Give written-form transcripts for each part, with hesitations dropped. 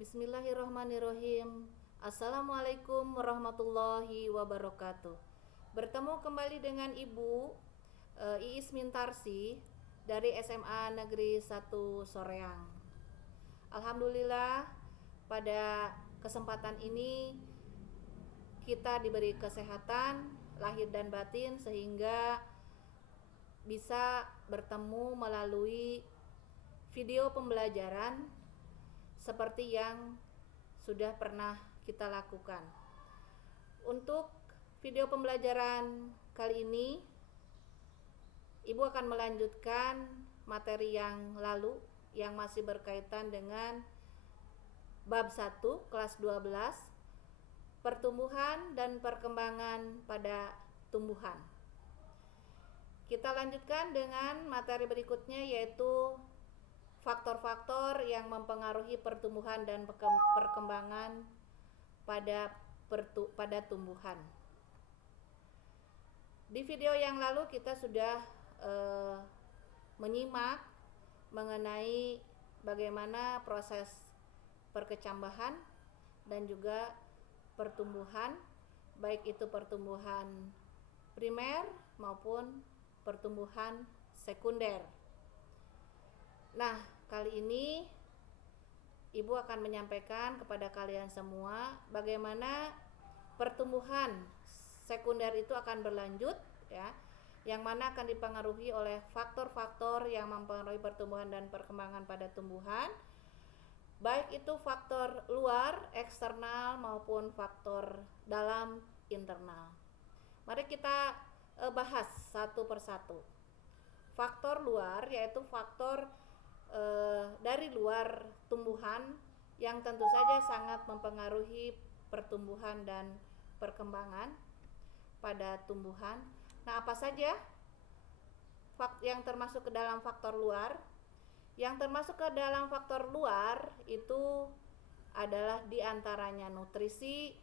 Bismillahirrahmanirrahim. Assalamualaikum warahmatullahi wabarakatuh. Bertemu kembali dengan Ibu Iis Mintarsi dari SMA Negeri 1 Soreang. Alhamdulillah, pada kesempatan ini kita diberi kesehatan lahir dan batin sehingga bisa bertemu melalui video pembelajaran seperti yang sudah pernah kita lakukan. Untuk video pembelajaran kali ini, Ibu akan melanjutkan materi yang lalu yang masih berkaitan dengan bab 1 kelas 12, pertumbuhan dan perkembangan pada tumbuhan. Kita lanjutkan dengan materi berikutnya, yaitu faktor-faktor yang mempengaruhi pertumbuhan dan perkembangan pada tumbuhan. Di video yang lalu kita sudah menyimak mengenai bagaimana proses perkecambahan dan juga pertumbuhan, baik itu pertumbuhan primer maupun pertumbuhan sekunder. Nah, kali ini Ibu akan menyampaikan kepada kalian semua bagaimana pertumbuhan sekunder itu akan berlanjut, ya, yang mana akan dipengaruhi oleh faktor-faktor yang mempengaruhi pertumbuhan dan perkembangan pada tumbuhan, baik itu faktor luar, eksternal maupun faktor dalam, internal. Mari kita bahas satu persatu. Faktor luar yaitu faktor dari luar tumbuhan yang tentu saja sangat mempengaruhi pertumbuhan dan perkembangan pada tumbuhan. Nah, apa saja yang termasuk ke dalam faktor luar? Yang termasuk ke dalam faktor luar itu adalah diantaranya nutrisi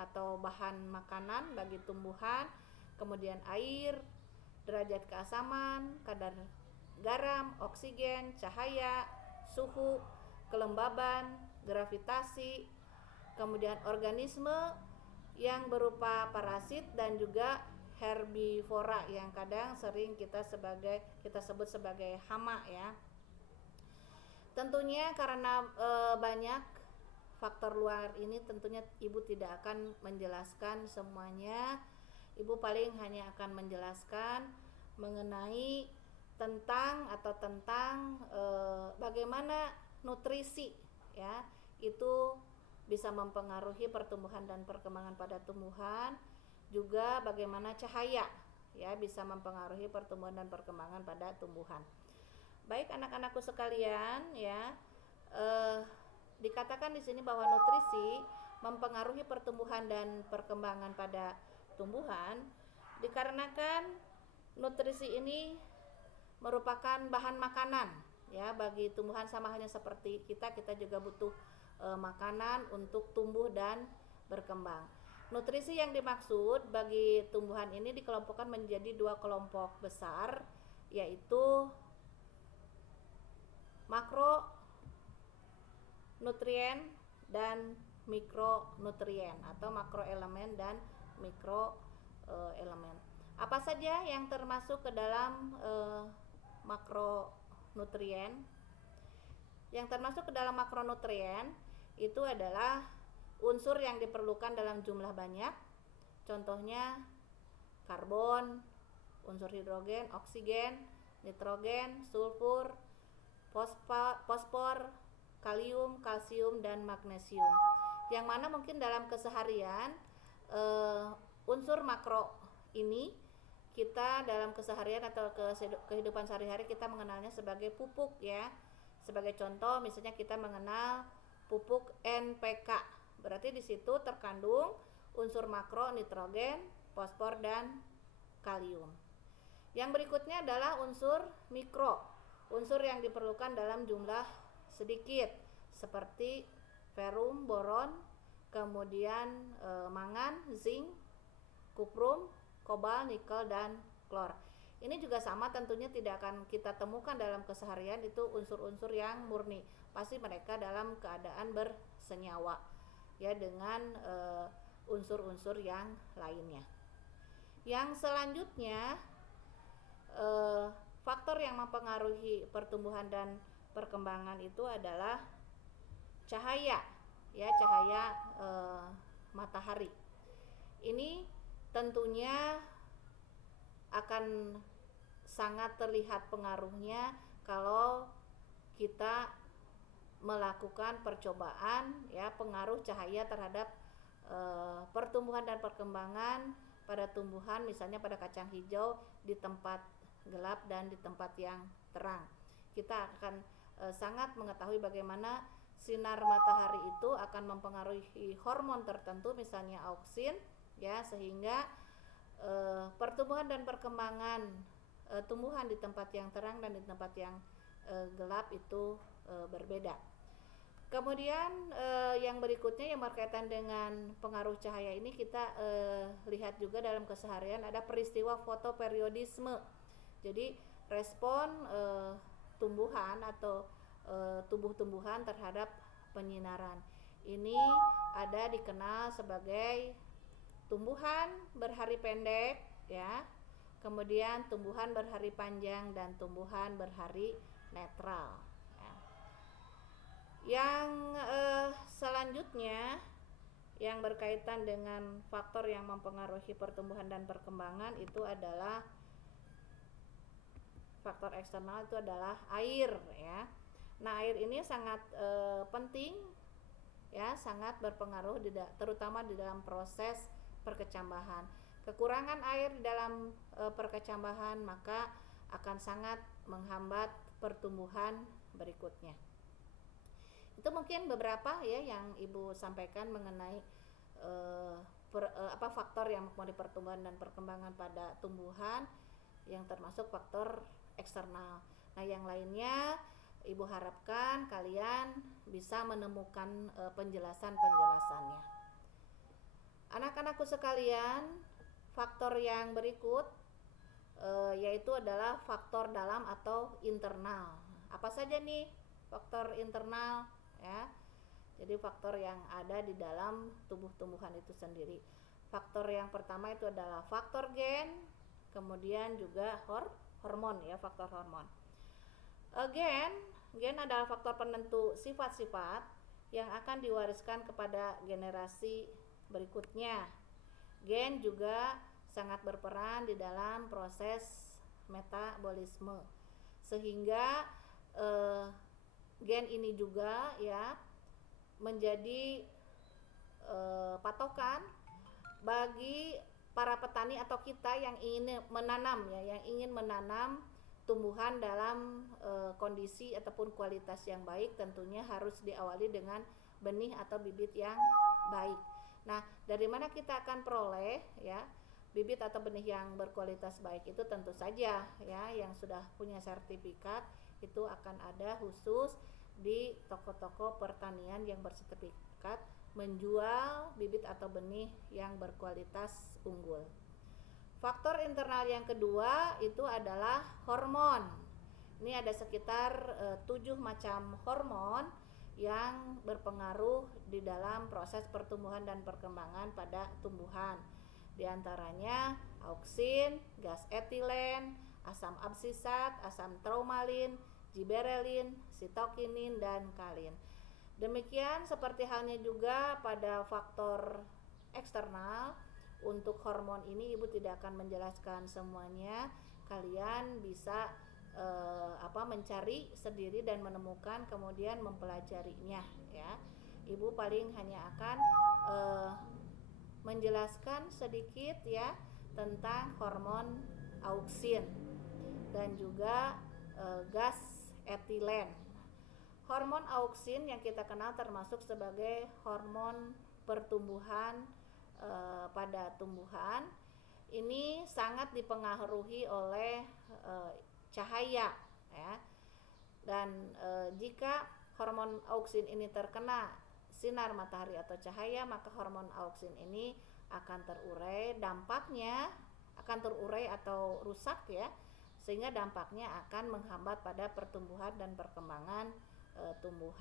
atau bahan makanan bagi tumbuhan, kemudian air, derajat keasaman, kadar garam, oksigen, cahaya, suhu, kelembaban, gravitasi, kemudian organisme yang berupa parasit dan juga herbivora yang kadang sering kita sebut sebagai hama, ya. Tentunya karena banyak faktor luar ini, tentunya Ibu tidak akan menjelaskan semuanya. Ibu paling hanya akan menjelaskan mengenai tentang bagaimana nutrisi, ya, itu bisa mempengaruhi pertumbuhan dan perkembangan pada tumbuhan, juga bagaimana cahaya, ya, bisa mempengaruhi pertumbuhan dan perkembangan pada tumbuhan. Baik anak-anakku sekalian, ya, dikatakan di sini bahwa nutrisi mempengaruhi pertumbuhan dan perkembangan pada tumbuhan dikarenakan nutrisi ini merupakan bahan makanan, ya, bagi tumbuhan. Sama halnya seperti kita juga butuh makanan untuk tumbuh dan berkembang. Nutrisi yang dimaksud bagi tumbuhan ini dikelompokkan menjadi dua kelompok besar, yaitu makronutrien dan mikronutrien, atau makroelemen dan mikroelemen. Apa saja yang termasuk ke dalam makronutrien? Yang termasuk ke dalam makronutrien itu adalah unsur yang diperlukan dalam jumlah banyak. Contohnya karbon, unsur hidrogen, oksigen, nitrogen, sulfur, fosfor, kalium, kalsium, dan magnesium. Yang mana mungkin dalam keseharian unsur makro ini kita dalam keseharian atau kehidupan sehari-hari kita mengenalnya sebagai pupuk, ya. Sebagai contoh, misalnya kita mengenal pupuk NPK. Berarti di situ terkandung unsur makro nitrogen, fosfor, dan kalium. Yang berikutnya adalah unsur mikro. Unsur yang diperlukan dalam jumlah sedikit seperti ferum, boron, kemudian mangan, zinc, kuprum, kobal, nikel, dan klor. Ini juga sama, tentunya tidak akan kita temukan dalam keseharian itu unsur-unsur yang murni. pasti mereka dalam keadaan bersenyawa ya dengan unsur-unsur yang lainnya. Yang selanjutnya faktor yang mempengaruhi pertumbuhan dan perkembangan itu adalah cahaya ya, cahaya matahari. Ini tentunya akan sangat terlihat pengaruhnya kalau kita melakukan percobaan ya, pengaruh cahaya terhadap pertumbuhan dan perkembangan pada tumbuhan, misalnya pada kacang hijau di tempat gelap dan di tempat yang terang. Kita akan sangat mengetahui bagaimana sinar matahari itu akan mempengaruhi hormon tertentu, misalnya auksin ya, sehingga pertumbuhan dan perkembangan tumbuhan di tempat yang terang dan di tempat yang gelap itu berbeda. Kemudian yang berikutnya yang berkaitan dengan pengaruh cahaya ini, kita lihat juga dalam keseharian ada peristiwa fotoperiodisme. Jadi respon tumbuhan atau tumbuh-tumbuhan terhadap penyinaran. Ini ada dikenal sebagai tumbuhan berhari pendek ya, kemudian tumbuhan berhari panjang dan tumbuhan berhari netral. Yang selanjutnya yang berkaitan dengan faktor yang mempengaruhi pertumbuhan dan perkembangan itu adalah faktor eksternal, itu adalah air ya. Nah, air ini sangat penting ya, sangat berpengaruh terutama di dalam proses perkecambahan. Kekurangan air di dalam perkecambahan maka akan sangat menghambat pertumbuhan berikutnya. Itu mungkin beberapa ya yang Ibu sampaikan mengenai faktor yang mempengaruhi pertumbuhan dan perkembangan pada tumbuhan, yang termasuk faktor eksternal. Nah, yang lainnya Ibu harapkan kalian bisa menemukan penjelasan-penjelasannya. Anak-anakku sekalian, faktor yang berikut yaitu adalah faktor dalam atau internal. Apa saja nih faktor internal ya? Jadi faktor yang ada di dalam tubuh tumbuhan itu sendiri. Faktor yang pertama itu adalah faktor gen, kemudian juga hormon ya, faktor hormon. Gen adalah faktor penentu sifat-sifat yang akan diwariskan kepada generasi berikutnya. Gen juga sangat berperan di dalam proses metabolisme, sehingga gen ini juga ya menjadi patokan bagi para petani atau kita yang ingin menanam ya, yang ingin menanam tumbuhan dalam kondisi ataupun kualitas yang baik. Tentunya harus diawali dengan benih atau bibit yang baik. Nah, dari mana kita akan peroleh ya bibit atau benih yang berkualitas baik? Itu tentu saja ya yang sudah punya sertifikat itu akan ada khusus di toko-toko pertanian yang bersertifikat menjual bibit atau benih yang berkualitas unggul. Faktor internal yang kedua itu adalah hormon. Ini ada sekitar 7 macam hormon yang berpengaruh di dalam proses pertumbuhan dan perkembangan pada tumbuhan. Di antaranya auksin, gas etilen, asam absisat, asam traumalin, giberelin, sitokinin, dan kalin. Demikian seperti halnya juga pada faktor eksternal. Untuk hormon ini Ibu tidak akan menjelaskan semuanya. Kalian bisa mencari sendiri dan menemukan, kemudian mempelajarinya ya. Ibu paling hanya akan menjelaskan sedikit ya tentang hormon auksin dan juga gas etilen. Hormon auksin yang kita kenal termasuk sebagai hormon pertumbuhan pada tumbuhan. Ini sangat dipengaruhi oleh cahaya ya. Dan jika hormon auksin ini terkena sinar matahari atau cahaya, maka hormon auksin ini akan terurai, dampaknya akan terurai atau rusak ya, sehingga dampaknya akan menghambat pada pertumbuhan dan perkembangan tumbuhan.